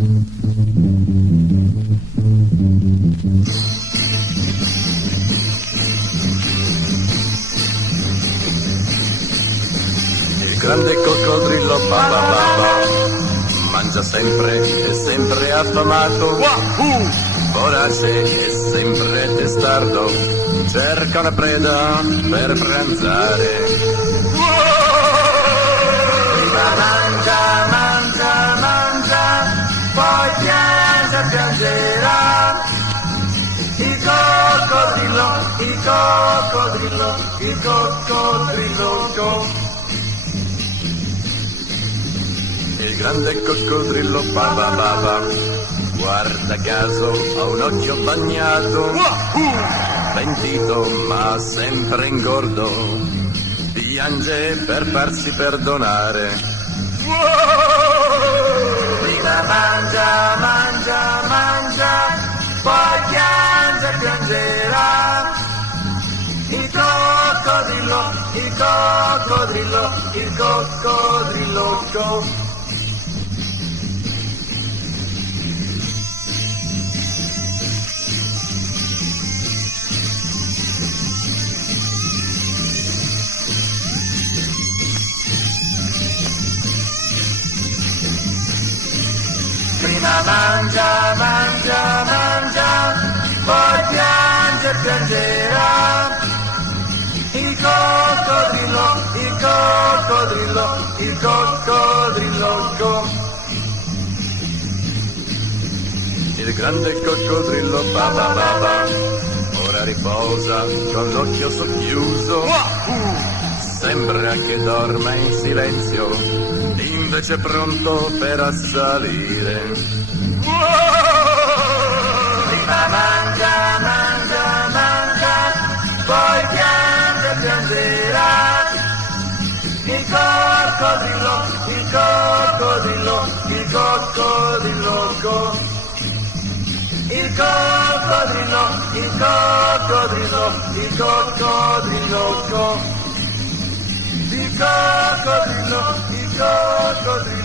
Il grande coccodrillo mangia sempre e sempre affamato, vorace e sempre testardo, cerca una preda per pranzare. Prima mangia, mangia, mangia, poi piange, piangerà. Il coccodrillo, il coccodrillo, il coccodrillo. Il grande coccodrillo guarda caso, ha un occhio bagnato, pentito ma sempre ingordo, piange per farsi perdonare. Prima mangia, mangia, mangia, poi piange, piangerà. Il coccodrillo, il coccodrillo, il coccodrillo. Prima mangia, mangia, mangia, poi piange, piangerà. Il coccodrillo, il coccodrillo, il coccodrillo. Il grande coccodrillo ora riposa con l'occhio socchiuso, sembra che dorma in silenzio, invece pronto per assalire. Prima mangia, mangia, mangia, poi piange, piangerà. Il coccodrillo, il coccodrillo, il coccodrillo. Il coccodrillo, il coccodrillo, il coccodrillo. Il coccodrillo, il coccodrillo.